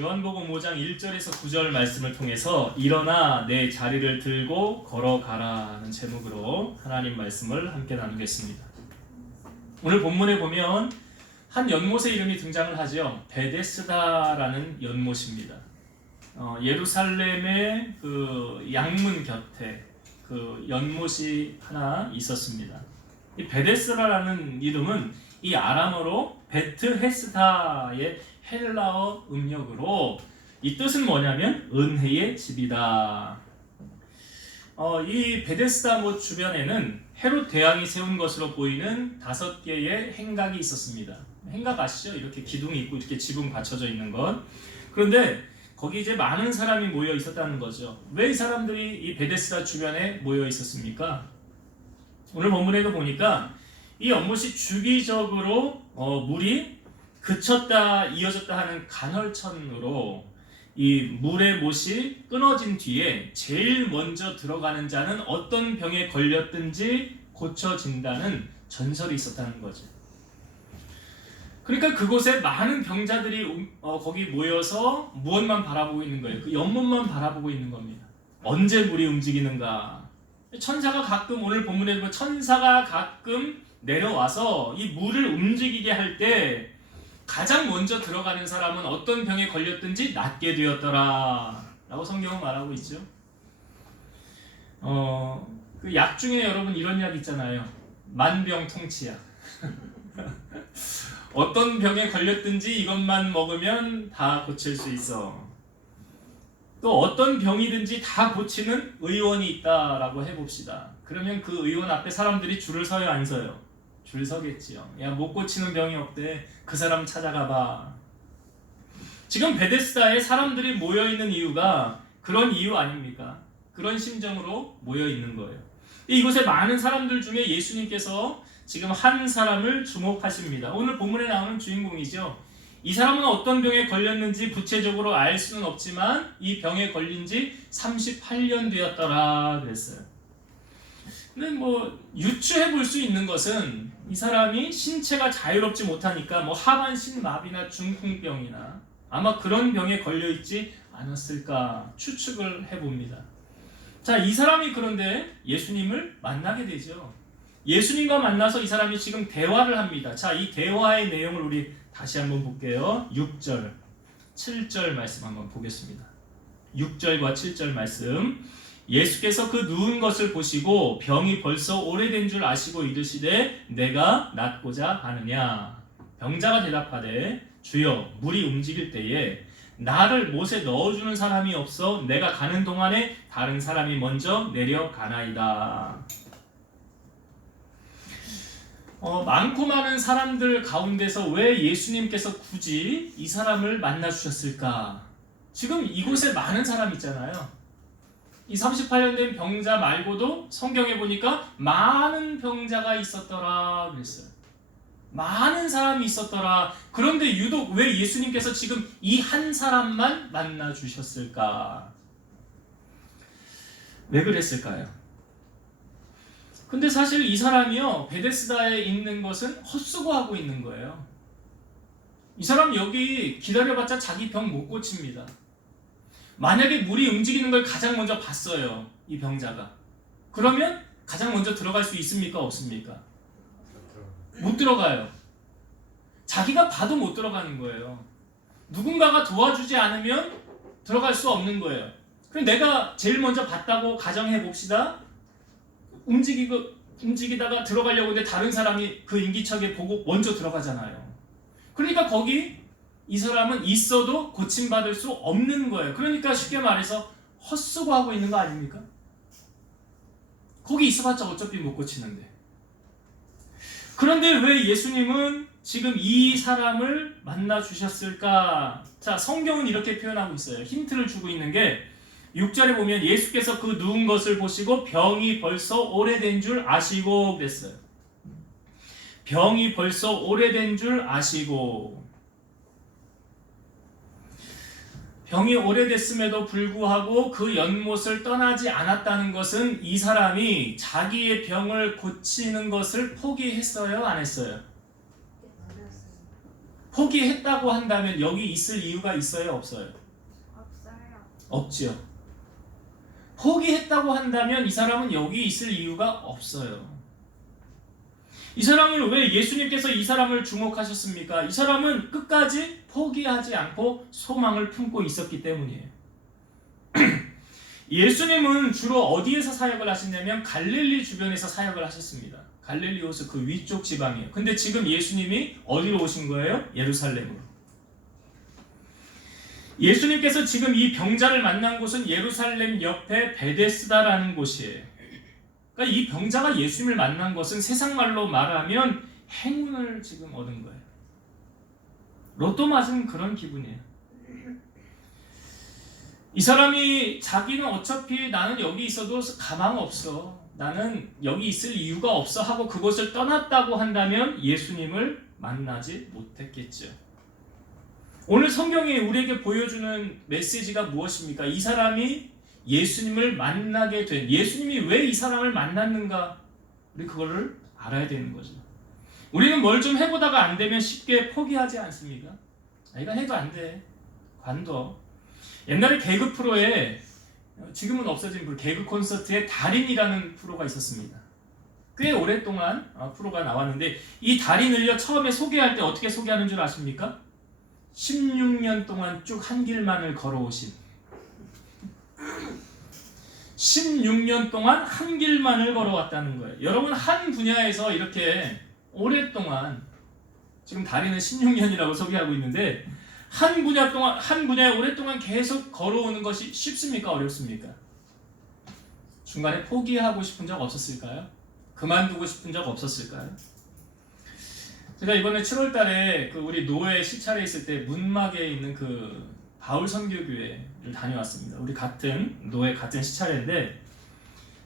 요한복음 5장 1절에서 9절 말씀을 통해서 일어나 내 자리를 들고 걸어가라는 제목으로 하나님 말씀을 함께 나누겠습니다. 오늘 본문에 보면 한 연못의 이름이 등장을 하죠. 베데스다라는 연못입니다. 예루살렘의 그 양문 곁에 그 연못이 하나 있었습니다. 이 베데스다라는 이름은 이 아람어로 베트헤스다의 헬라어 음력으로 이 뜻은 뭐냐면 은혜의 집이다. 이 베데스다 못 주변에는 헤롯 대왕이 세운 것으로 보이는 5개의 행각이 있었습니다. 행각 아시죠? 이렇게 기둥이 있고 이렇게 지붕 받쳐져 있는 것. 그런데 거기 이제 많은 사람이 모여 있었다는 거죠. 왜 이 사람들이 이 베데스다 주변에 모여 있었습니까? 오늘 본문에도 보니까 이 연못이 주기적으로 물이 그쳤다 이어졌다 하는 간헐천으로 이 물의 못이 끊어진 뒤에 제일 먼저 들어가는 자는 어떤 병에 걸렸든지 고쳐진다는 전설이 있었다는 거죠. 그러니까 그곳에 많은 병자들이 거기 모여서 무엇만 바라보고 있는 거예요. 그 연못만 바라보고 있는 겁니다. 언제 물이 움직이는가. 천사가 가끔 오늘 본문에 보면 천사가 가끔 내려와서 이 물을 움직이게 할 때 가장 먼저 들어가는 사람은 어떤 병에 걸렸든지 낫게 되었더라 라고 성경은 말하고 있죠. 그 약 중에 여러분 이런 약 있잖아요. 만병통치약. 어떤 병에 걸렸든지 이것만 먹으면 다 고칠 수 있어. 또 어떤 병이든지 다 고치는 의원이 있다라고 해봅시다. 그러면 그 의원 앞에 사람들이 줄을 서요, 안 서요? 줄 서겠지요. 야, 못 고치는 병이 없대. 그 사람 찾아가 봐. 지금 베데스다에 사람들이 모여 있는 이유가 그런 이유 아닙니까? 그런 심정으로 모여 있는 거예요. 이곳에 많은 사람들 중에 예수님께서 지금 한 사람을 주목하십니다. 오늘 본문에 나오는 주인공이죠. 이 사람은 어떤 병에 걸렸는지 구체적으로 알 수는 없지만 이 병에 걸린 지 38년 되었더라 그랬어요. 근데 유추해 볼 수 있는 것은 이 사람이 신체가 자유롭지 못하니까 하반신 마비나 중풍병이나 아마 그런 병에 걸려 있지 않았을까 추측을 해봅니다. 자, 이 사람이 그런데 예수님을 만나게 되죠. 예수님과 만나서 이 사람이 지금 대화를 합니다. 자, 이 대화의 내용을 우리 다시 한번 볼게요. 6절, 7절 말씀 한번 보겠습니다. 6절과 7절 말씀. 예수께서 그 누운 것을 보시고 병이 벌써 오래된 줄 아시고 이르시되 내가 낫고자 하느냐. 병자가 대답하되 주여 물이 움직일 때에 나를 못에 넣어주는 사람이 없어 내가 가는 동안에 다른 사람이 먼저 내려가나이다. 많고 많은 사람들 가운데서 왜 예수님께서 굳이 이 사람을 만나주셨을까? 지금 이곳에 많은 사람 있잖아요. 이 38년 된 병자 말고도 성경에 보니까 많은 병자가 있었더라 그랬어요. 많은 사람이 있었더라. 그런데 유독 왜 예수님께서 지금 이 한 사람만 만나주셨을까? 왜 그랬을까요? 근데 사실 이 사람이요, 베데스다에 있는 것은 헛수고하고 있는 거예요. 이 사람 여기 기다려봤자 자기 병 못 고칩니다. 만약에 물이 움직이는 걸 가장 먼저 봤어요, 이 병자가. 그러면 가장 먼저 들어갈 수 있습니까? 없습니까? 못 들어가요. 자기가 봐도 못 들어가는 거예요. 누군가가 도와주지 않으면 들어갈 수 없는 거예요. 그럼 내가 제일 먼저 봤다고 가정해 봅시다. 움직이다가 들어가려고 하는데 다른 사람이 그 인기척에 보고 먼저 들어가잖아요. 그러니까 거기 이 사람은 있어도 고침받을 수 없는 거예요. 그러니까 쉽게 말해서 헛수고하고 있는 거 아닙니까? 거기 있어봤자 어차피 못 고치는데. 그런데 왜 예수님은 지금 이 사람을 만나주셨을까? 자, 성경은 이렇게 표현하고 있어요. 힌트를 주고 있는 게 6절에 보면 예수께서 그 누운 것을 보시고 병이 벌써 오래된 줄 아시고 그랬어요. 병이 벌써 오래된 줄 아시고. 병이 오래됐음에도 불구하고 그 연못을 떠나지 않았다는 것은 이 사람이 자기의 병을 고치는 것을 포기했어요? 안 했어요? 포기했다고 한다면 여기 있을 이유가 있어요, 없어요? 없어요. 없지요. 포기했다고 한다면 이 사람은 여기 있을 이유가 없어요. 이 사람을 왜 예수님께서 이 사람을 주목하셨습니까? 이 사람은 끝까지 포기하지 않고 소망을 품고 있었기 때문이에요. 예수님은 주로 어디에서 사역을 하셨냐면 갈릴리 주변에서 사역을 하셨습니다. 갈릴리 호수 그 위쪽 지방이에요. 근데 지금 예수님이 어디로 오신 거예요? 예루살렘으로. 예수님께서 지금 이 병자를 만난 곳은 예루살렘 옆에 베데스다라는 곳이에요. 그러니까 이 병자가 예수님을 만난 것은 세상 말로 말하면 행운을 지금 얻은 거예요. 로또 맞은 그런 기분이에요. 이 사람이 자기는 어차피 나는 여기 있어도 가망 없어. 나는 여기 있을 이유가 없어 하고 그곳을 떠났다고 한다면 예수님을 만나지 못했겠죠. 오늘 성경이 우리에게 보여주는 메시지가 무엇입니까? 이 사람이 예수님을 만나게 된, 예수님이 왜 이 사람을 만났는가? 우리 그거를 알아야 되는 거죠. 우리는 뭘 좀 해보다가 안 되면 쉽게 포기하지 않습니까? 이건 해도 안 돼. 관둬. 옛날에 개그 프로에, 지금은 없어진 개그 콘서트에 달인이라는 프로가 있었습니다. 꽤 오랫동안 프로가 나왔는데 이 달인을요 처음에 소개할 때 어떻게 소개하는 줄 아십니까? 16년 동안 쭉 한 길만을 걸어오신 16년 동안 한 길만을 걸어왔다는 거예요. 여러분 한 분야에서 이렇게 오랫동안, 지금 달인은 16년이라고 소개하고 있는데 한 분야에 오랫동안 계속 걸어오는 것이 쉽습니까? 어렵습니까? 중간에 포기하고 싶은 적 없었을까요? 그만두고 싶은 적 없었을까요? 제가 이번에 7월 달에 우리 노회 시찰에 있을 때 문막에 있는 바울 선교교회를 다녀왔습니다. 우리 같은 노회 같은 시찰인데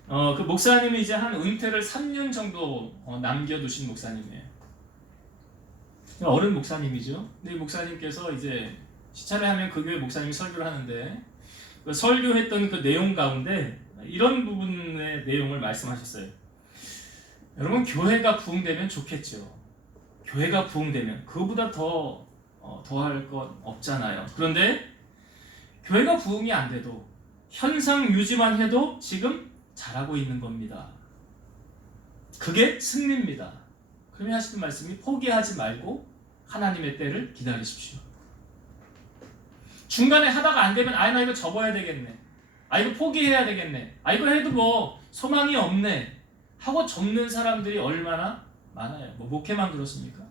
그 목사님이 이제 한 은퇴를 3년 정도 남겨두신 목사님이에요. 어른 목사님이죠. 근데 이 목사님께서 이제 시찰을 하면 그 교회 목사님이 설교를 하는데 그 설교했던 그 내용 가운데 이런 부분의 내용을 말씀하셨어요. 여러분 교회가 부흥되면 좋겠죠. 교회가 부흥되면 그거보다 더 할 건 없잖아요. 그런데 교회가 부흥이 안 돼도 현상 유지만 해도 지금 잘하고 있는 겁니다. 그게 승리입니다. 그러면 하시는 말씀이 포기하지 말고 하나님의 때를 기다리십시오. 중간에 하다가 안 되면 나 이거 접어야 되겠네. 이거 포기해야 되겠네. 이거 해도 뭐 소망이 없네 하고 접는 사람들이 얼마나 많아요. 목회만 그렇습니까?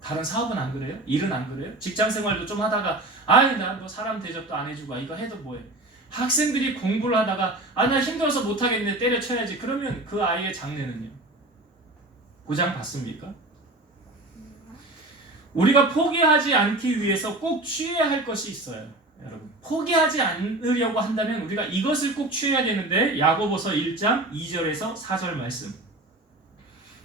다른 사업은 안 그래요? 일은 안 그래요? 직장 생활도 좀 하다가 나 뭐 사람 대접도 안 해주고 이거 해도 뭐해. 학생들이 공부를 하다가 나 힘들어서 못하겠네 때려쳐야지. 그러면 그 아이의 장래는요? 보장 받습니까? 우리가 포기하지 않기 위해서 꼭 취해야 할 것이 있어요. 여러분 포기하지 않으려고 한다면 우리가 이것을 꼭 취해야 되는데 야고보서 1장 2절에서 4절 말씀.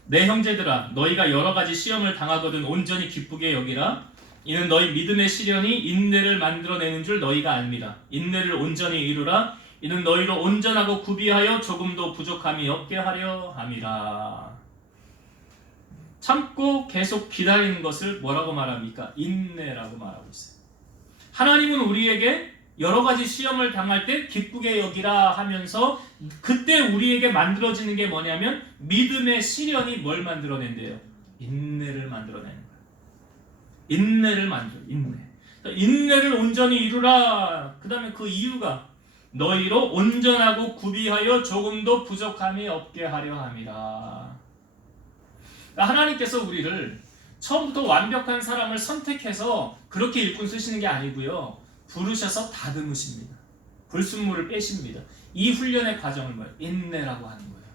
내 형제들아 너희가 여러 가지 시험을 당하거든 온전히 기쁘게 여기라. 이는 너희 믿음의 시련이 인내를 만들어내는 줄 너희가 압니다. 인내를 온전히 이루라. 이는 너희로 온전하고 구비하여 조금도 부족함이 없게 하려 함이라. 참고 계속 기다리는 것을 뭐라고 말합니까? 인내라고 말하고 있어요. 하나님은 우리에게 여러 가지 시험을 당할 때 기쁘게 여기라 하면서 그때 우리에게 만들어지는 게 뭐냐면 믿음의 시련이 뭘 만들어낸대요? 인내를 만들어내는 거예요. 인내를 만들어. 인내를 온전히 이루라. 그 다음에 그 이유가 너희로 온전하고 구비하여 조금도 부족함이 없게 하려 함이라. 하나님께서 우리를 처음부터 완벽한 사람을 선택해서 그렇게 일꾼 쓰시는 게 아니고요. 부르셔서 다듬으십니다. 불순물을 빼십니다. 이 훈련의 과정을 뭐예요? 인내라고 하는 거예요.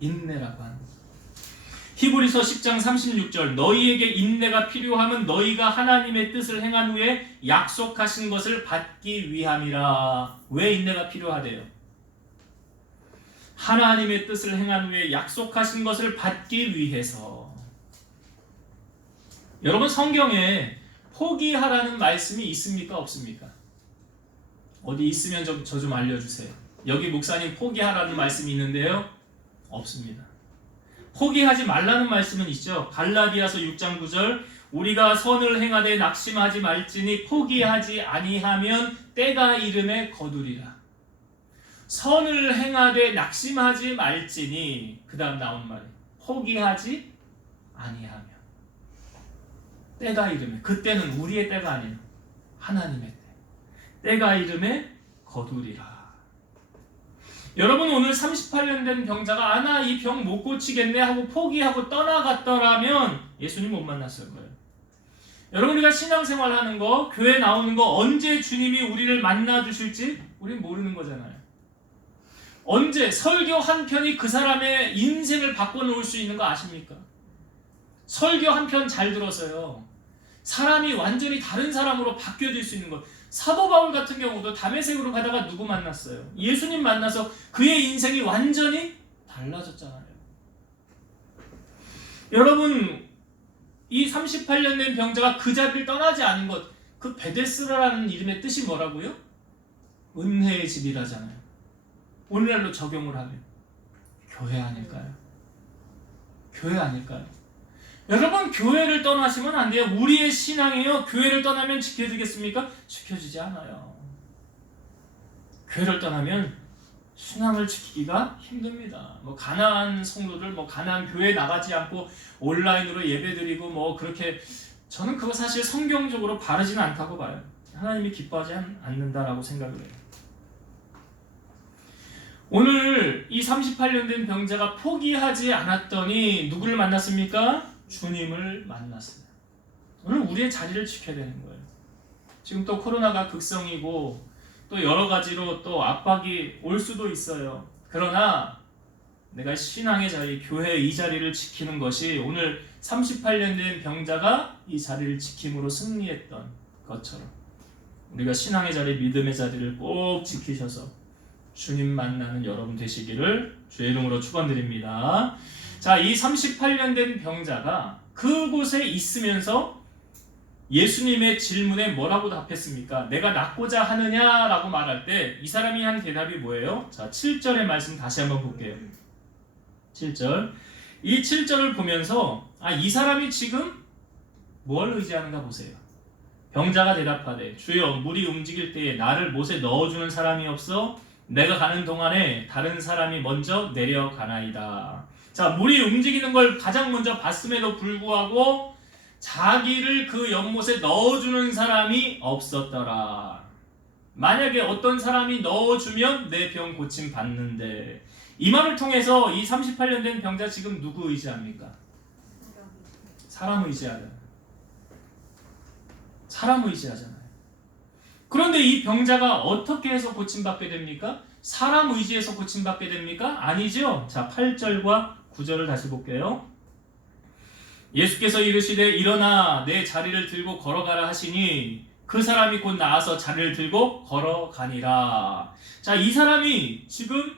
인내라고 하는 거예요. 히브리서 10장 36절 너희에게 인내가 필요함은 너희가 하나님의 뜻을 행한 후에 약속하신 것을 받기 위함이라. 왜 인내가 필요하대요? 하나님의 뜻을 행한 후에 약속하신 것을 받기 위해서. 여러분 성경에 포기하라는 말씀이 있습니까? 없습니까? 어디 있으면 저 좀 알려주세요. 여기 목사님 포기하라는 말씀이 있는데요. 없습니다. 포기하지 말라는 말씀은 있죠. 갈라디아서 6장 9절 우리가 선을 행하되 낙심하지 말지니 포기하지 아니하면 때가 이름에 거두리라. 선을 행하되 낙심하지 말지니 그 다음 나온 말이 포기하지 아니하면 때가 이름에, 그때는 우리의 때가 아니라 하나님의 때가 이름에 거두리라. 여러분, 오늘 38년 된 병자가 나 이 병 못 고치겠네 하고 포기하고 떠나갔더라면 예수님 못 만났을 거예요. 여러분, 우리가 신앙생활 하는 거, 교회 나오는 거, 언제 주님이 우리를 만나 주실지 우린 모르는 거잖아요. 언제 설교 한 편이 그 사람의 인생을 바꿔놓을 수 있는 거 아십니까? 설교 한 편 잘 들어서요, 사람이 완전히 다른 사람으로 바뀌어질 수 있는 것. 사도 바울 같은 경우도 다메섹으로 가다가 누구 만났어요? 예수님 만나서 그의 인생이 완전히 달라졌잖아요. 여러분, 이 38년 된 병자가 그 자리를 떠나지 않은 것, 그 베데스라라는 이름의 뜻이 뭐라고요? 은혜의 집이라잖아요. 오늘날로 적용을 하면 교회 아닐까요? 교회 아닐까요? 여러분, 교회를 떠나시면 안 돼요. 우리의 신앙이요, 교회를 떠나면 지켜지겠습니까? 지켜지지 않아요. 교회를 떠나면 신앙을 지키기가 힘듭니다. 가난한 성도들, 가난한 교회 나가지 않고 온라인으로 예배드리고 그렇게, 저는 그거 사실 성경적으로 바르지는 않다고 봐요. 하나님이 기뻐하지 않는다라고 생각을 해요. 오늘 이 38년 된 병자가 포기하지 않았더니 누구를 만났습니까? 주님을 만났습니다. 오늘 우리의 자리를 지켜야 되는 거예요. 지금 또 코로나가 극성이고 또 여러 가지로 또 압박이 올 수도 있어요. 그러나 내가 신앙의 자리, 교회의 이 자리를 지키는 것이 오늘 38년 된 병자가 이 자리를 지킴으로 승리했던 것처럼 우리가 신앙의 자리, 믿음의 자리를 꼭 지키셔서 주님 만나는 여러분 되시기를 주의 이름으로 축원드립니다. 자, 이 38년 된 병자가 그곳에 있으면서 예수님의 질문에 뭐라고 답했습니까? 내가 낫고자 하느냐라고 말할 때 이 사람이 한 대답이 뭐예요? 자, 7절의 말씀 다시 한번 볼게요. 7절. 이 7절을 보면서 이 사람이 지금 뭘 의지하는가 보세요. 병자가 대답하되 주여, 물이 움직일 때에 나를 못에 넣어주는 사람이 없어 내가 가는 동안에 다른 사람이 먼저 내려가나이다. 자, 물이 움직이는 걸 가장 먼저 봤음에도 불구하고 자기를 그 연못에 넣어주는 사람이 없었더라. 만약에 어떤 사람이 넣어주면 내 병 고침 받는데, 이 말을 통해서 이 38년 된 병자 지금 누구 의지합니까? 사람 의지하잖아요. 사람 의지하잖아요. 그런데 이 병자가 어떻게 해서 고침받게 됩니까? 사람 의지해서 고침받게 됩니까? 아니죠. 자, 8절과 9절을 다시 볼게요. 예수께서 이르시되 일어나 내 자리를 들고 걸어가라 하시니 그 사람이 곧 나아서 자리를 들고 걸어가니라. 자, 이 사람이 지금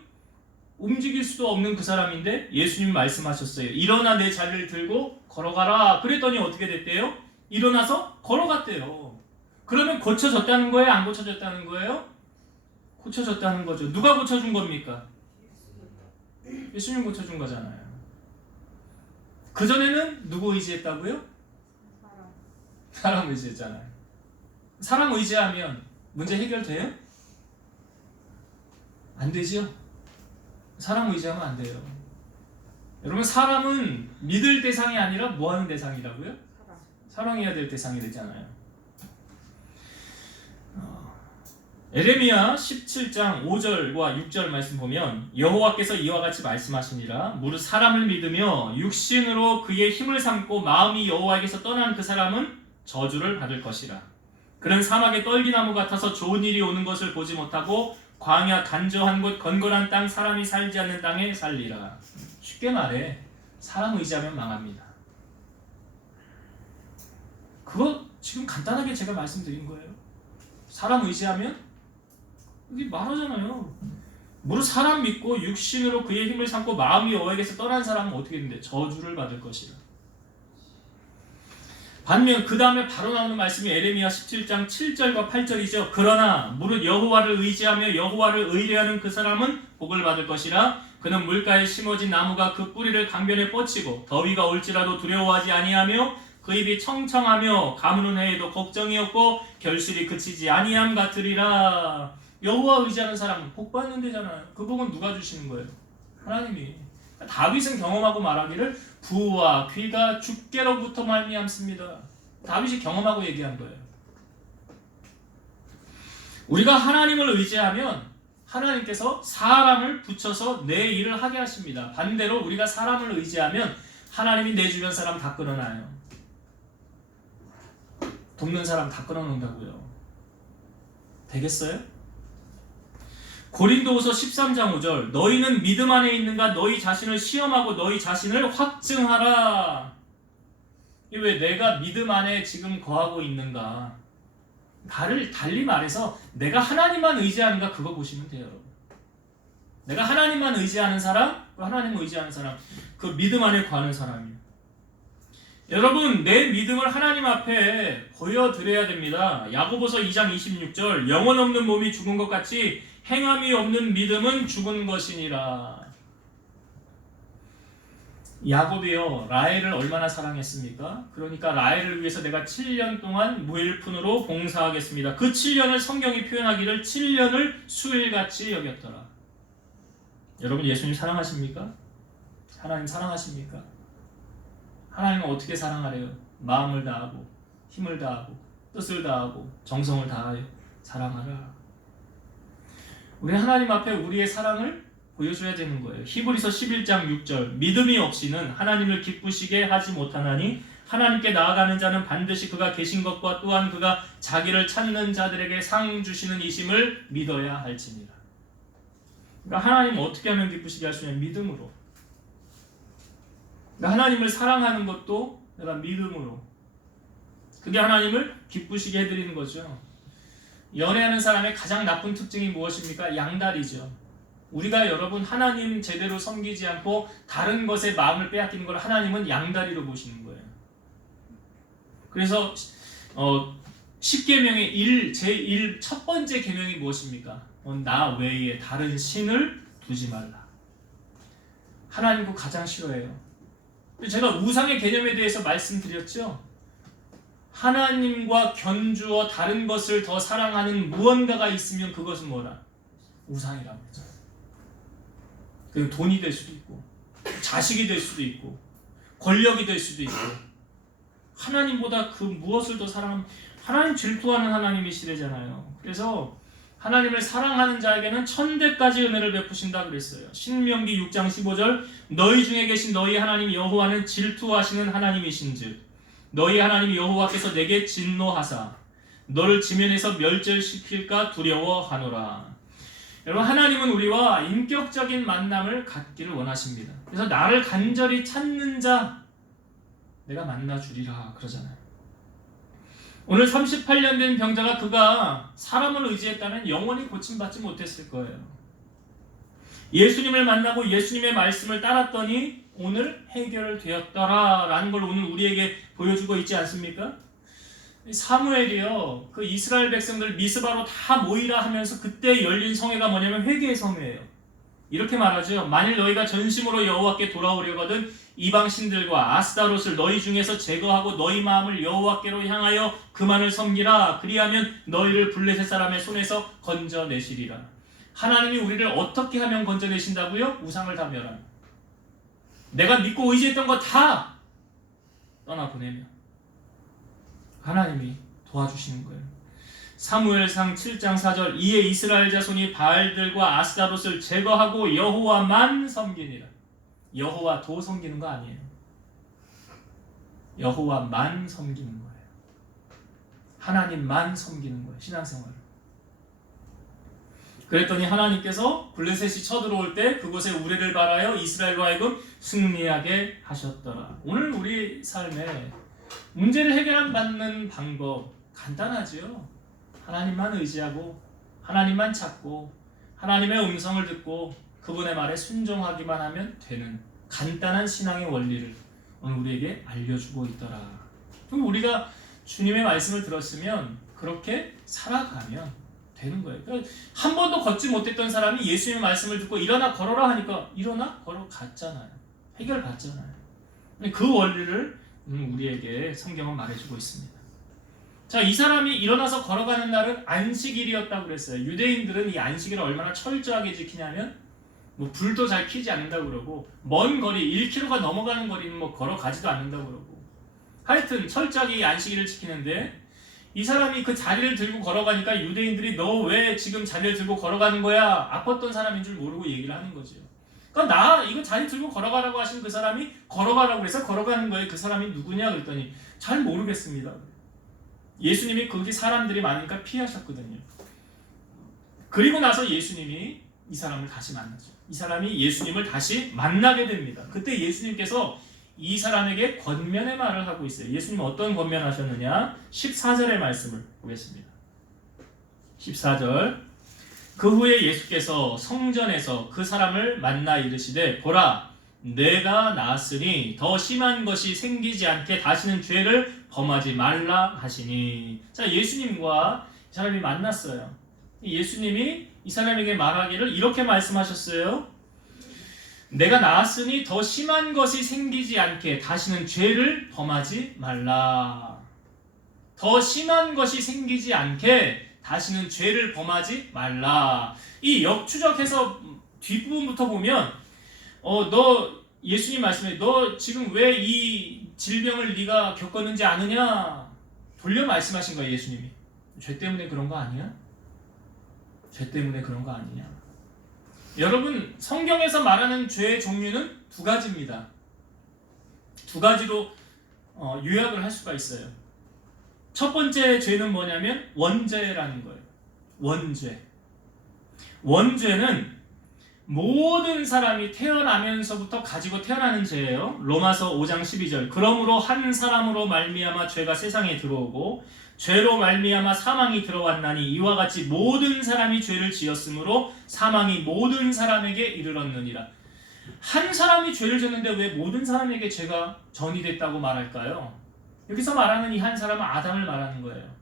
움직일 수도 없는 그 사람인데 예수님이 말씀하셨어요. 일어나 내 자리를 들고 걸어가라. 그랬더니 어떻게 됐대요? 일어나서 걸어갔대요. 그러면 고쳐졌다는 거예요? 안 고쳐졌다는 거예요? 고쳐졌다는 거죠. 누가 고쳐준 겁니까? 예수님 고쳐준 거잖아요. 그전에는 누구 의지했다고요? 사람 의지했잖아요. 사람 의지하면 문제 해결돼요? 안 되죠? 사람 의지하면 안 돼요. 여러분, 사람은 믿을 대상이 아니라 뭐 하는 대상이라고요? 사랑해야 될 대상이 되잖아요. 에레미야 17장 5절과 6절 말씀 보면 여호와께서 이와 같이 말씀하시니라. 무릇 사람을 믿으며 육신으로 그의 힘을 삼고 마음이 여호와에게서 떠난 그 사람은 저주를 받을 것이라. 그는 사막의 떨기나무 같아서 좋은 일이 오는 것을 보지 못하고 광야 간조한 곳 건건한 땅 사람이 살지 않는 땅에 살리라. 쉽게 말해 사람 의지하면 망합니다. 그거 지금 간단하게 제가 말씀드린 거예요. 사람 의지하면 여기 말하잖아요. 무릇 사람 믿고 육신으로 그의 힘을 삼고 마음이 여호와에게서 떠난 사람은 어떻게 되는데? 저주를 받을 것이라. 반면 그 다음에 바로 나오는 말씀이 에레미야 17장 7절과 8절이죠. 그러나 무릇 여호와를 의지하며 여호와를 의뢰하는 그 사람은 복을 받을 것이라. 그는 물가에 심어진 나무가 그 뿌리를 강변에 뻗치고 더위가 올지라도 두려워하지 아니하며 그 그 입이 청청하며 가무는 해에도 걱정이 없고 결실이 그치지 아니함 같으리라. 여호와 의지하는 사람은 복 받는 데잖아요. 그 복은 누가 주시는 거예요? 하나님이. 다윗은 경험하고 말하기를 부와 귀가 주께로부터 말미암습니다. 다윗이 경험하고 얘기한 거예요. 우리가 하나님을 의지하면 하나님께서 사람을 붙여서 내 일을 하게 하십니다. 반대로 우리가 사람을 의지하면 하나님이 내 주변 사람 다 끌어놔요. 돕는 사람 다 끌어놓는다고요. 되겠어요? 고린도후서 13장 5절 너희는 믿음 안에 있는가 너희 자신을 시험하고 너희 자신을 확증하라. 왜 내가 믿음 안에 지금 거하고 있는가? 달리 말해서 내가 하나님만 의지하는가 그거 보시면 돼요. 내가 하나님만 의지하는 사람, 하나님을 의지하는 사람, 그 믿음 안에 거하는 사람이에요. 여러분 내 믿음을 하나님 앞에 보여드려야 됩니다. 야고보서 2장 26절 영혼 없는 몸이 죽은 것 같이 행함이 없는 믿음은 죽은 것이니라. 야곱이요 라헬을 얼마나 사랑했습니까? 그러니까 라헬을 위해서 내가 7년 동안 무일푼으로 봉사하겠습니다. 그 7년을 성경이 표현하기를 7년을 수일같이 여겼더라. 여러분 예수님 사랑하십니까? 하나님 사랑하십니까? 하나님은 어떻게 사랑하래요? 마음을 다하고 힘을 다하고 뜻을 다하고 정성을 다하여 사랑하라. 우리 하나님 앞에 우리의 사랑을 보여줘야 되는 거예요. 히브리서 11장 6절 믿음이 없이는 하나님을 기쁘시게 하지 못하나니 하나님께 나아가는 자는 반드시 그가 계신 것과 또한 그가 자기를 찾는 자들에게 상 주시는 이심을 믿어야 할지니라. 그러니까 하나님은 어떻게 하면 기쁘시게 할 수 있냐? 믿음으로. 그러니까 하나님을 사랑하는 것도 내가 믿음으로. 그게 하나님을 기쁘시게 해드리는 거죠. 연애하는 사람의 가장 나쁜 특징이 무엇입니까? 양다리죠. 우리가 여러분 하나님 제대로 섬기지 않고 다른 것에 마음을 빼앗기는 걸 하나님은 양다리로 보시는 거예요. 그래서 10계명의 제1 첫 번째 계명이 무엇입니까? 나 외에 다른 신을 두지 말라. 하나님 그거 가장 싫어해요. 제가 우상의 개념에 대해서 말씀드렸죠. 하나님과 견주어 다른 것을 더 사랑하는 무언가가 있으면 그것은 뭐라? 우상이라고 했죠. 그 돈이 될 수도 있고 자식이 될 수도 있고 권력이 될 수도 있고 하나님보다 그 무엇을 더 사랑하면 하나님 질투하는 하나님이시래잖아요. 그래서 하나님을 사랑하는 자에게는 천대까지 은혜를 베푸신다 그랬어요. 신명기 6장 15절 너희 중에 계신 너희 하나님 여호와는 질투하시는 하나님이신즉 너희 하나님 여호와께서 내게 진노하사 너를 지면에서 멸절시킬까 두려워하노라. 여러분 하나님은 우리와 인격적인 만남을 갖기를 원하십니다. 그래서 나를 간절히 찾는 자 내가 만나주리라 그러잖아요. 오늘 38년 된 병자가 그가 사람을 의지했다면 영원히 고침받지 못했을 거예요. 예수님을 만나고 예수님의 말씀을 따랐더니 오늘 해결되었더라라는 걸 오늘 우리에게 보여주고 있지 않습니까? 사무엘이요 그 이스라엘 백성들 미스바로 다 모이라 하면서 그때 열린 성회가 뭐냐면 회개의 성회예요. 이렇게 말하죠. 만일 너희가 전심으로 여호와께 돌아오려거든 이방 신들과 아스타롯을 너희 중에서 제거하고 너희 마음을 여호와께로 향하여 그만을 섬기라. 그리하면 너희를 블레셋 사람의 손에서 건져내시리라. 하나님이 우리를 어떻게 하면 건져내신다고요? 우상을 다 멸하며 내가 믿고 의지했던 거 다 떠나보내며 하나님이 도와주시는 거예요. 사무엘상 7장 4절 이에 이스라엘 자손이 바알들과 아스타롯을 제거하고 여호와만 섬기니라. 여호와도 섬기는 거 아니에요. 여호와만 섬기는 거예요. 하나님만 섬기는 거예요. 신앙생활. 그랬더니 하나님께서 블레셋이 쳐들어올 때 그곳에 우레를 발하여 이스라엘로 하여금 승리하게 하셨더라. 오늘 우리 삶에 문제를 해결받는 방법 간단하지요. 하나님만 의지하고 하나님만 찾고 하나님의 음성을 듣고 그분의 말에 순종하기만 하면 되는 간단한 신앙의 원리를 오늘 우리에게 알려주고 있더라. 그럼 우리가 주님의 말씀을 들었으면 그렇게 살아가면 되는 거예요. 그러니까 한 번도 걷지 못했던 사람이 예수님의 말씀을 듣고 일어나 걸어라 하니까 일어나 걸어갔잖아요. 해결받잖아요. 그 원리를 우리에게 성경은 말해주고 있습니다. 자, 이 사람이 일어나서 걸어가는 날은 안식일이었다고 그랬어요. 유대인들은 이 안식일을 얼마나 철저하게 지키냐면 뭐 불도 잘 켜지 않는다고 그러고 먼 거리 1km가 넘어가는 거리는 뭐 걸어가지도 않는다고 그러고 하여튼 철저하게 이 안식일을 지키는데 이 사람이 그 자리를 들고 걸어가니까 유대인들이 너 왜 지금 자리를 들고 걸어가는 거야? 아팠던 사람인 줄 모르고 얘기를 하는 거죠. 그러니까 나 이거 자리 들고 걸어가라고 하신 그 사람이 걸어가라고 해서 걸어가는 거예요. 그 사람이 누구냐 그랬더니 잘 모르겠습니다. 예수님이 거기 사람들이 많으니까 피하셨거든요. 그리고 나서 예수님이 이 사람을 다시 만나죠. 이 사람이 예수님을 다시 만나게 됩니다. 그때 예수님께서 이 사람에게 권면의 말을 하고 있어요. 예수님은 어떤 권면하셨느냐? 14절의 말씀을 보겠습니다. 14절. 그 후에 예수께서 성전에서 그 사람을 만나 이르시되 보라 내가 나았으니 더 심한 것이 생기지 않게 다시는 죄를 범하지 말라 하시니. 자, 예수님과 이 사람이 만났어요. 예수님이 이 사람에게 말하기를 이렇게 말씀하셨어요. 내가 나았으니 더 심한 것이 생기지 않게 다시는 죄를 범하지 말라. 더 심한 것이 생기지 않게 다시는 죄를 범하지 말라. 이 역추적해서 뒷부분부터 보면 너 예수님 말씀에 너 지금 왜 이 질병을 네가 겪었는지 아느냐? 돌려 말씀하신 거예요. 예수님이. 죄 때문에 그런 거 아니야? 죄 때문에 그런 거 아니냐? 여러분, 성경에서 말하는 죄의 종류는 두 가지입니다. 두 가지로 요약을 할 수가 있어요. 첫 번째 죄는 뭐냐면 원죄라는 거예요. 원죄는 모든 사람이 태어나면서부터 가지고 태어나는 죄예요. 로마서 5장 12절. 그러므로 한 사람으로 말미암아 죄가 세상에 들어오고 죄로 말미암아 사망이 들어왔나니 이와 같이 모든 사람이 죄를 지었으므로 사망이 모든 사람에게 이르렀느니라. 한 사람이 죄를 졌는데 왜 모든 사람에게 죄가 전이 됐다고 말할까요? 여기서 말하는 이 한 사람은 아담을 말하는 거예요.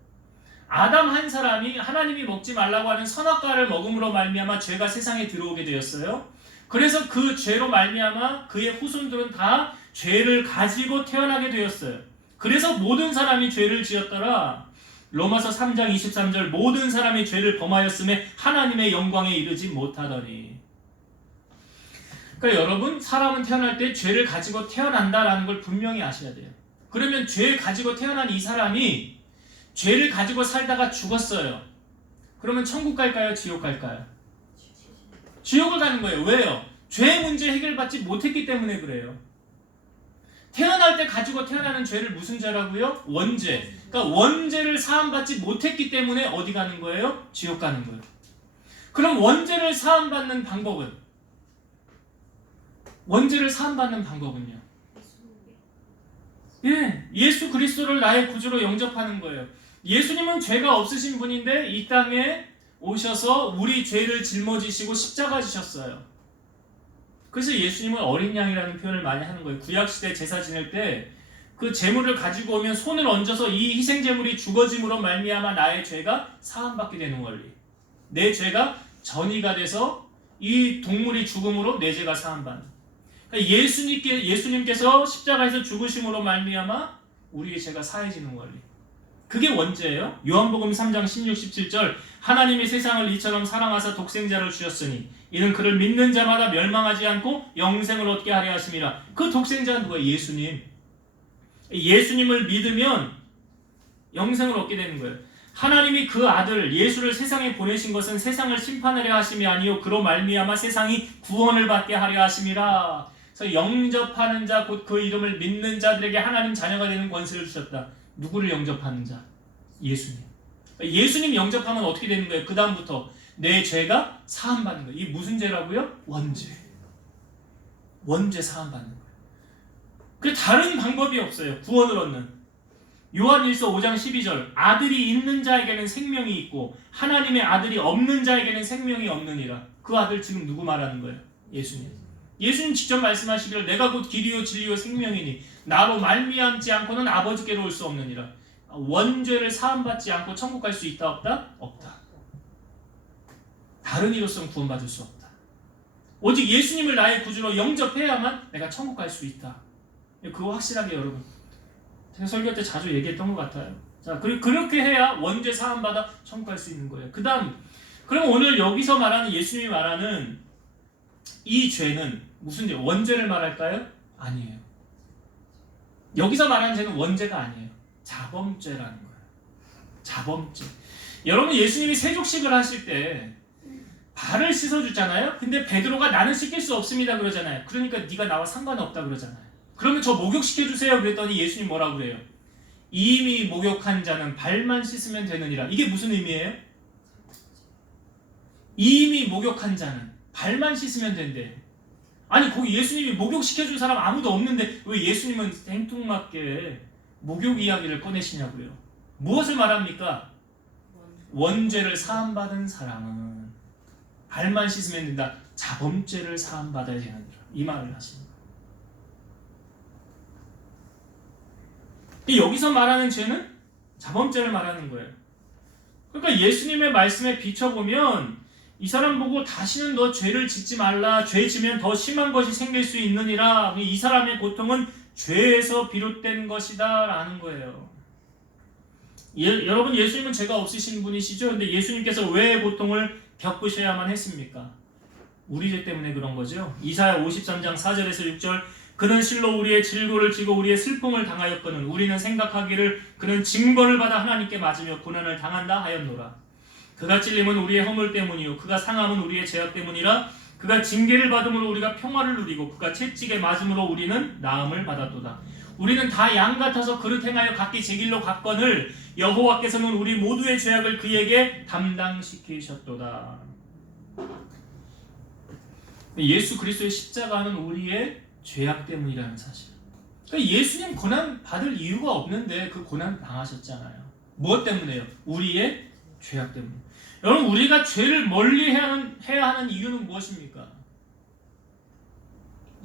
아담 한 사람이 하나님이 먹지 말라고 하는 선악과를 먹음으로 말미암아 죄가 세상에 들어오게 되었어요. 그래서 그 죄로 말미암아 그의 후손들은 다 죄를 가지고 태어나게 되었어요. 그래서 모든 사람이 죄를 지었더라. 로마서 3장 23절 모든 사람이 죄를 범하였음에 하나님의 영광에 이르지 못하더니. 그러니까 여러분, 사람은 태어날 때 죄를 가지고 태어난다라는 걸 분명히 아셔야 돼요. 그러면 죄를 가지고 태어난 이 사람이 죄를 가지고 살다가 죽었어요. 그러면 천국 갈까요? 지옥 갈까요? 지옥을 가는 거예요. 왜요? 죄 문제 해결받지 못했기 때문에 그래요. 태어날 때 가지고 태어나는 죄를 무슨 죄라고요? 원죄. 그러니까 원죄를 사함받지 못했기 때문에 어디 가는 거예요? 지옥 가는 거예요. 그럼 원죄를 사함받는 방법은? 원죄를 사함받는 방법은요? 예수 그리스도를 나의 구주로 영접하는 거예요. 예수님은 죄가 없으신 분인데 이 땅에 오셔서 우리 죄를 짊어지시고 십자가 지셨어요. 그래서 예수님은 어린 양이라는 표현을 많이 하는 거예요. 구약시대 제사 지낼 때 그 제물을 가지고 오면 손을 얹어서 이 희생제물이 죽어짐으로 말미암아 나의 죄가 사함받게 되는 원리. 내 죄가 전이가 돼서 이 동물이 죽음으로 내 죄가 사함받는. 그러니까 예수님께서 십자가에서 죽으심으로 말미암아 우리의 죄가 사해지는 원리. 그게 원죄예요. 요한복음 3장 16, 17절 하나님이 세상을 이처럼 사랑하사 독생자를 주셨으니 이는 그를 믿는 자마다 멸망하지 않고 영생을 얻게 하려 하심이라. 그 독생자는 누구예요? 예수님. 예수님을 믿으면 영생을 얻게 되는 거예요. 하나님이 그 아들 예수를 세상에 보내신 것은 세상을 심판하려 하심이 아니요 그로 말미암아 세상이 구원을 받게 하려 하심이라. 그래서 영접하는 자 곧 그 이름을 믿는 자들에게 하나님 자녀가 되는 권세를 주셨다. 누구를 영접하는 자? 예수님. 예수님 영접하면 어떻게 되는 거예요? 그 다음부터 내 죄가 사함받는 거예요. 이 무슨 죄라고요? 원죄. 원죄 사함받는 거예요. 그 다른 방법이 없어요. 구원을 얻는. 요한일서 5장 12절 아들이 있는 자에게는 생명이 있고 하나님의 아들이 없는 자에게는 생명이 없느니라. 그 아들 지금 누구 말하는 거예요? 예수님. 예수님 직접 말씀하시기를 내가 곧 길이요 진리요 생명이니 나로 말미암지 않고는 아버지께로 올 수 없느니라. 원죄를 사함받지 않고 천국 갈 수 있다 없다? 없다. 다른 이로서는 구원받을 수 없다. 오직 예수님을 나의 구주로 영접해야만 내가 천국 갈 수 있다. 그거 확실하게 여러분 제가 설교 때 자주 얘기했던 것 같아요. 자, 그렇게 해야 원죄 사함받아 천국할 수 있는 거예요. 그 다음, 그럼 오늘 여기서 말하는 예수님이 말하는 이 죄는 무슨 죄? 원죄를 말할까요? 아니에요. 여기서 말하는 죄는 원죄가 아니에요. 자범죄라는 거예요. 자범죄. 여러분, 예수님이 세족식을 하실 때 발을 씻어주잖아요. 근데 베드로가 나는 씻길 수 없습니다 그러잖아요. 그러니까 네가 나와 상관없다 그러잖아요. 그러면 저 목욕시켜주세요 그랬더니 예수님 뭐라고 그래요? 이미 목욕한 자는 발만 씻으면 되느니라. 이게 무슨 의미예요? 이미 목욕한 자는 발만 씻으면 된대. 아니 거기 예수님이 목욕시켜준 사람 아무도 없는데 왜 예수님은 생뚱맞게 목욕 이야기를 꺼내시냐고요. 무엇을 말합니까? 원죄를 사함받은 사람은 발만 씻으면 된다. 자범죄를 사함받아야 되느니라. 이 말을 하십니다. 여기서 말하는 죄는 자범죄를 말하는 거예요. 그러니까 예수님의 말씀에 비춰보면 이 사람 보고 다시는 너 죄를 짓지 말라. 죄 지면 더 심한 것이 생길 수 있느니라. 이 사람의 고통은 죄에서 비롯된 것이다 라는 거예요. 여러분, 예수님은 죄가 없으신 분이시죠? 근데 예수님께서 왜 고통을 겪으셔야만 했습니까? 우리 죄 때문에 그런 거죠. 이사야 53장 4절에서 6절, 그는 실로 우리의 질고를 지고 우리의 슬픔을 당하였거늘 우리는 생각하기를 그는 징벌을 받아 하나님께 맞으며 고난을 당한다 하였노라. 그가 찔림은 우리의 허물 때문이요 그가 상함은 우리의 죄악 때문이라. 그가 징계를 받음으로 우리가 평화를 누리고 그가 채찍에 맞음으로 우리는 나음을 받았도다. 우리는 다 양 같아서 그릇 행하여 각기 제 길로 갔거늘 여호와께서는 우리 모두의 죄악을 그에게 담당시키셨도다. 예수 그리스도의 십자가는 우리의 죄악 때문이라는 사실. 그러니까 예수님 고난 받을 이유가 없는데 그 고난 당하셨잖아요. 무엇 때문에요? 우리의 죄악 때문에. 여러분, 우리가 죄를 멀리 해야 하는 이유는 무엇입니까?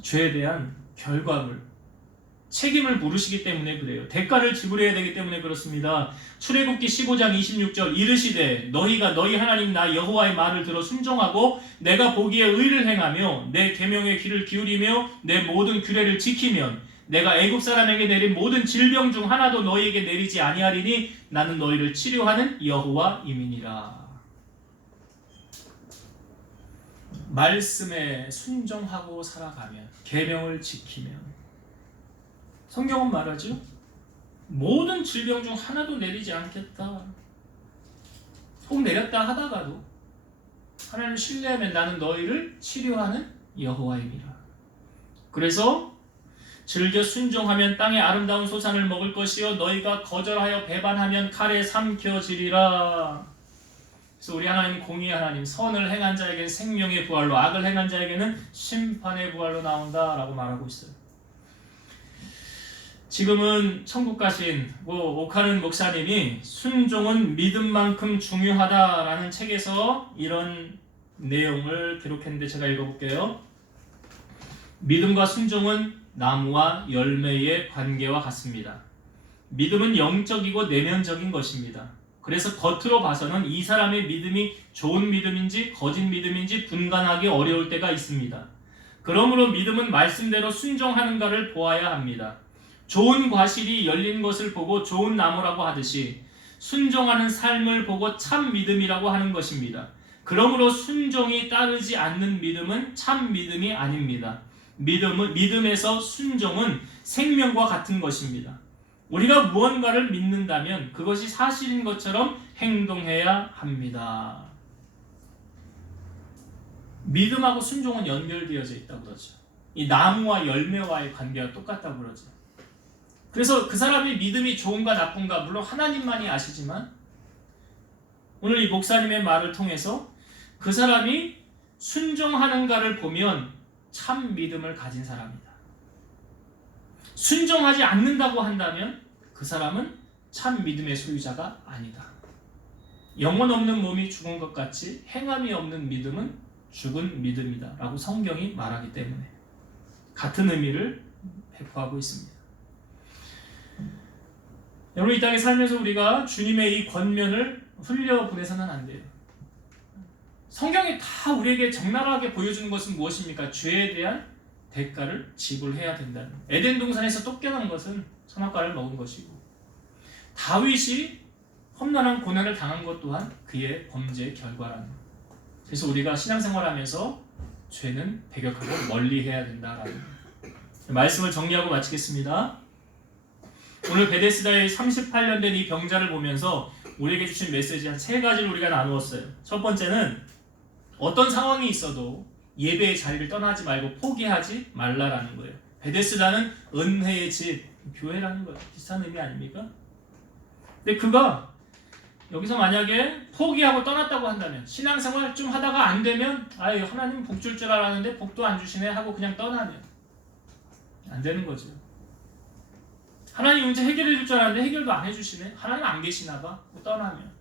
죄에 대한 결과물, 책임을 물으시기 때문에 그래요. 대가를 지불해야 되기 때문에 그렇습니다. 출애굽기 15장 26절, 이르시되 너희가 너희 하나님 나 여호와의 말을 들어 순종하고 내가 보기에 의를 행하며 내 계명에 귀를 기울이며 내 모든 규례를 지키면 내가 애굽 사람에게 내린 모든 질병 중 하나도 너희에게 내리지 아니하리니 나는 너희를 치료하는 여호와임이니라. 말씀에 순종하고 살아가면, 계명을 지키면, 성경은 말하죠. 모든 질병 중 하나도 내리지 않겠다. 혹 내렸다 하다가도 하나님을 신뢰하면 나는 너희를 치료하는 여호와임이라. 그래서 즐겨 순종하면 땅의 아름다운 소산을 먹을 것이요 너희가 거절하여 배반하면 칼에 삼켜지리라. 그래서 우리 하나님 공의의 하나님, 선을 행한 자에게는 생명의 부활로, 악을 행한 자에게는 심판의 부활로 나온다라고 말하고 있어요. 지금은 천국 가신 오카는 목사님이 순종은 믿음만큼 중요하다라는 책에서 이런 내용을 기록했는데 제가 읽어볼게요. 믿음과 순종은 나무와 열매의 관계와 같습니다. 믿음은 영적이고 내면적인 것입니다. 그래서 겉으로 봐서는 이 사람의 믿음이 좋은 믿음인지 거짓 믿음인지 분간하기 어려울 때가 있습니다. 그러므로 믿음은 말씀대로 순종하는가를 보아야 합니다. 좋은 과실이 열린 것을 보고 좋은 나무라고 하듯이 순종하는 삶을 보고 참 믿음이라고 하는 것입니다. 그러므로 순종이 따르지 않는 믿음은 참 믿음이 아닙니다. 믿음에서 순종은 생명과 같은 것입니다. 우리가 무언가를 믿는다면 그것이 사실인 것처럼 행동해야 합니다. 믿음하고 순종은 연결되어져 있다고 그러죠. 이 나무와 열매와의 관계가 똑같다고 그러죠. 그래서 그 사람의 믿음이 좋은가 나쁜가 물론 하나님만이 아시지만 오늘 이 목사님의 말을 통해서 그 사람이 순종하는가를 보면 참 믿음을 가진 사람이다. 순종하지 않는다고 한다면 그 사람은 참 믿음의 소유자가 아니다. 영혼 없는 몸이 죽은 것 같이 행함이 없는 믿음은 죽은 믿음이다 라고 성경이 말하기 때문에 같은 의미를 배포하고 있습니다. 여러분, 이 땅에 살면서 우리가 주님의 이 권면을 흘려보내서는 안 돼요. 성경이 다 우리에게 적나라하게 보여주는 것은 무엇입니까? 죄에 대한 대가를 지불해야 된다는. 에덴 동산에서 쫓겨난 것은 선악과를 먹은 것이고, 다윗이 험난한 고난을 당한 것 또한 그의 범죄의 결과라는 거예요. 그래서 우리가 신앙생활하면서 죄는 배격하고 멀리해야 된다라는 거예요. 말씀을 정리하고 마치겠습니다. 오늘 베데스다의 38년 된 이 병자를 보면서 우리에게 주신 메시지 한 3가지를 우리가 나누었어요. 첫 번째는 어떤 상황이 있어도 예배의 자리를 떠나지 말고 포기하지 말라라는 거예요. 베데스다는 은혜의 집, 교회라는 거예요. 비슷한 의미 아닙니까? 근데 그가 여기서 만약에 포기하고 떠났다고 한다면, 신앙생활 좀 하다가 안 되면 아유 하나님 복 줄 줄 알았는데 복도 안 주시네 하고 그냥 떠나면 안 되는 거죠. 하나님 문제 해결해 줄 줄 알았는데 해결도 안 해주시네, 하나님 안 계시나 봐, 떠나면,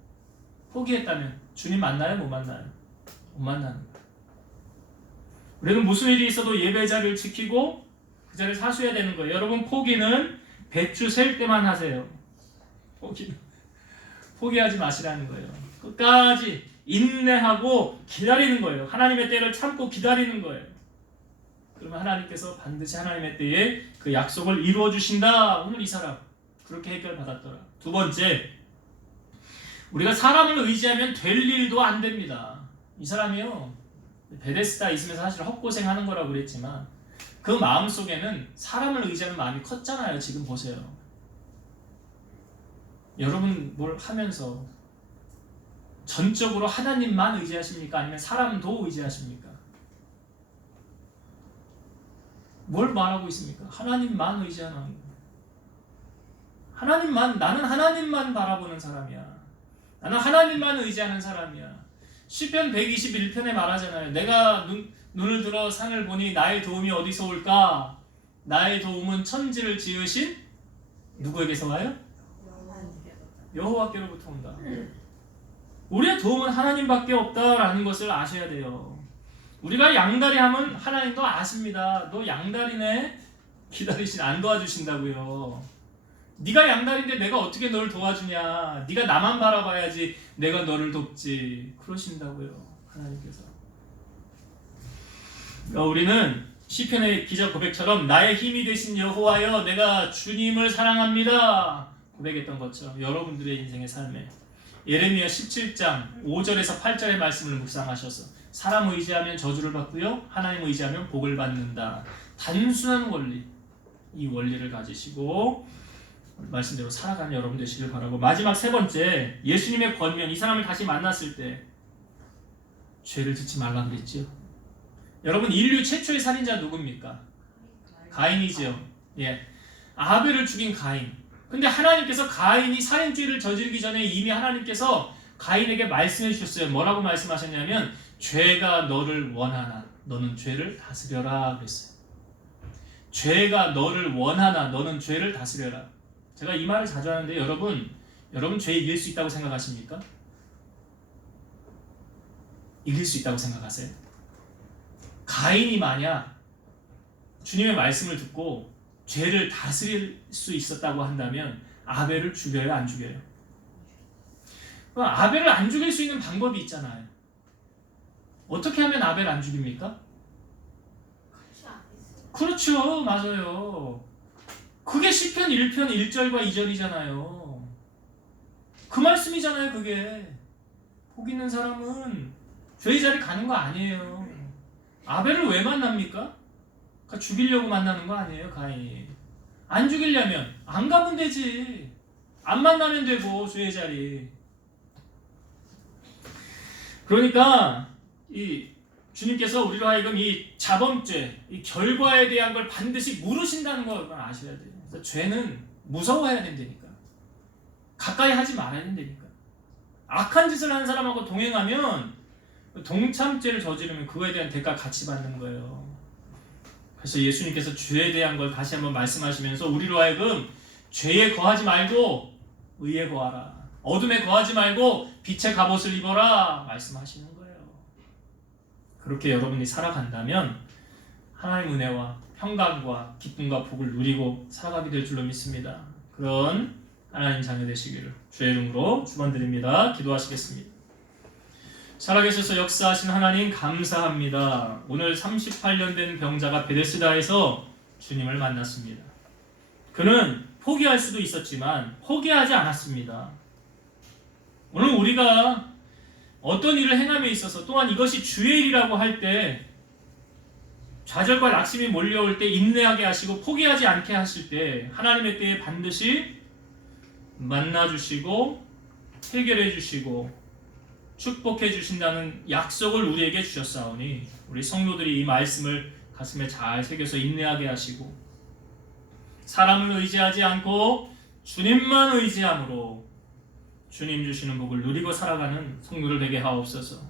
포기했다면 주님 만나요? 못 만나요? 못 만나는 거예요. 우리는 무슨 일이 있어도 예배 자리를 지키고 그 자리를 사수해야 되는 거예요. 여러분, 포기는 배추 셀 때만 하세요. 포기하지 마시라는 거예요. 끝까지 인내하고 기다리는 거예요. 하나님의 때를 참고 기다리는 거예요. 그러면 하나님께서 반드시 하나님의 때에 그 약속을 이루어 주신다. 오늘 이 사람 그렇게 해결받았더라. 두 번째, 우리가 사람을 의지하면 될 일도 안 됩니다. 이 사람이요, 베데스다 있으면서 사실 헛고생하는 거라고 그랬지만 그 마음속에는 사람을 의지하는 마음이 컸잖아요. 지금 보세요. 여러분 뭘 하면서 전적으로 하나님만 의지하십니까? 아니면 사람도 의지하십니까? 뭘 말하고 있습니까? 하나님만 의지하는 거예요. 하나님만, 나는 하나님만 바라보는 사람이야. 나는 하나님만 의지하는 사람이야. 시편 121편에 말하잖아요. 내가 눈을 들어 산을 보니 나의 도움이 어디서 올까? 나의 도움은 천지를 지으신 누구에게서 와요? 여호와께로부터 온다. 우리의 도움은 하나님밖에 없다라는 것을 아셔야 돼요. 우리가 양다리 하면 하나님도 아십니다. 너 양다리네? 안 도와주신다고요. 네가 양다리인데 내가 어떻게 너를 도와주냐? 네가 나만 바라봐야지 내가 너를 돕지. 그러신다고요. 하나님께서. 우리는 시편의 기자 고백처럼 나의 힘이 되신 여호와여, 내가 주님을 사랑합니다 고백했던 것처럼 여러분들의 인생의 삶에 예레미야 17장 5절에서 8절의 말씀을 묵상하셔서 사람 의지하면 저주를 받고요, 하나님 의지하면 복을 받는다. 단순한 원리, 이 원리를 가지시고 말씀대로 살아가는 여러분 되시길 바라고, 마지막 세 번째, 예수님의 권면. 이 사람을 다시 만났을 때 죄를 짓지 말라 그랬지요. 여러분, 인류 최초의 살인자 누굽니까? 가인이지요. 예, 아벨을 죽인 가인. 근데 하나님께서 가인이 살인죄를 저지르기 전에 이미 하나님께서 가인에게 말씀해 주셨어요. 뭐라고 말씀하셨냐면 죄가 너를 원하나 너는 죄를 다스려라 그랬어요. 죄가 너를 원하나 너는 죄를 다스려라. 제가 이 말을 자주 하는데 여러분 죄 이길 수 있다고 생각하십니까? 이길 수 있다고 생각하세요? 가인이 만약 주님의 말씀을 듣고 죄를 다스릴 수 있었다고 한다면 아벨을 죽여요, 안 죽여요? 아벨을 안 죽일 수 있는 방법이 있잖아요. 어떻게 하면 아벨 안 죽입니까? 그렇죠, 맞아요. 그게 시편 1편 1절과 2절이잖아요. 그 말씀이잖아요. 그게 복 있는 사람은 죄의 자리 가는 거 아니에요. 아벨을 왜 만납니까? 죽이려고 만나는 거 아니에요. 가인이 안 죽이려면 안 가면 되지. 안 만나면 되고, 죄의 자리. 그러니까 이 주님께서 우리로 하여금 이 자범죄, 이 결과에 대한 걸 반드시 물으신다는 걸 아셔야 돼요. 그래서 죄는 무서워해야 된다니까. 가까이 하지 말아야 된다니까. 악한 짓을 하는 사람하고 동행하면 동참죄를 저지르면 그거에 대한 대가 같이 받는 거예요. 그래서 예수님께서 죄에 대한 걸 다시 한번 말씀하시면서 우리로 하여금 죄에 거하지 말고 의에 거하라. 어둠에 거하지 말고 빛의 갑옷을 입어라 말씀하시는 거예요. 그렇게 여러분이 살아간다면 하나님의 은혜와 평강과 기쁨과 복을 누리고 살아가게 될 줄로 믿습니다. 그런 하나님 자녀 되시기를 주의 이름으로 축원드립니다. 기도하시겠습니다. 살아계셔서 역사하신 하나님 감사합니다. 오늘 38년 된 병자가 베데스다에서 주님을 만났습니다. 그는 포기할 수도 있었지만 포기하지 않았습니다. 오늘 우리가 어떤 일을 행함에 있어서 또한 이것이 주의 일이라고 할 때 좌절과 낙심이 몰려올 때 인내하게 하시고 포기하지 않게 하실 때 하나님의 때에 반드시 만나주시고 해결해 주시고 축복해 주신다는 약속을 우리에게 주셨사오니 우리 성도들이 이 말씀을 가슴에 잘 새겨서 인내하게 하시고 사람을 의지하지 않고 주님만 의지함으로 주님 주시는 복을 누리고 살아가는 성도들 되게 하옵소서.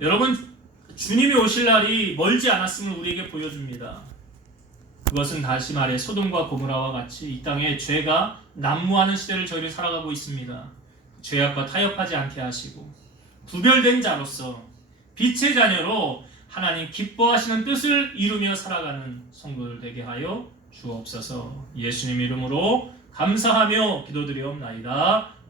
여러분, 주님이 오실 날이 멀지 않았음을 우리에게 보여줍니다. 그것은 다시 말해 소돔과 고모라와 같이 이 땅에 죄가 난무하는 시대를 저희를 살아가고 있습니다. 죄악과 타협하지 않게 하시고 구별된 자로서 빛의 자녀로 하나님 기뻐하시는 뜻을 이루며 살아가는 성도들 되게 하여 주옵소서. 예수님 이름으로 감사하며 기도드리옵나이다.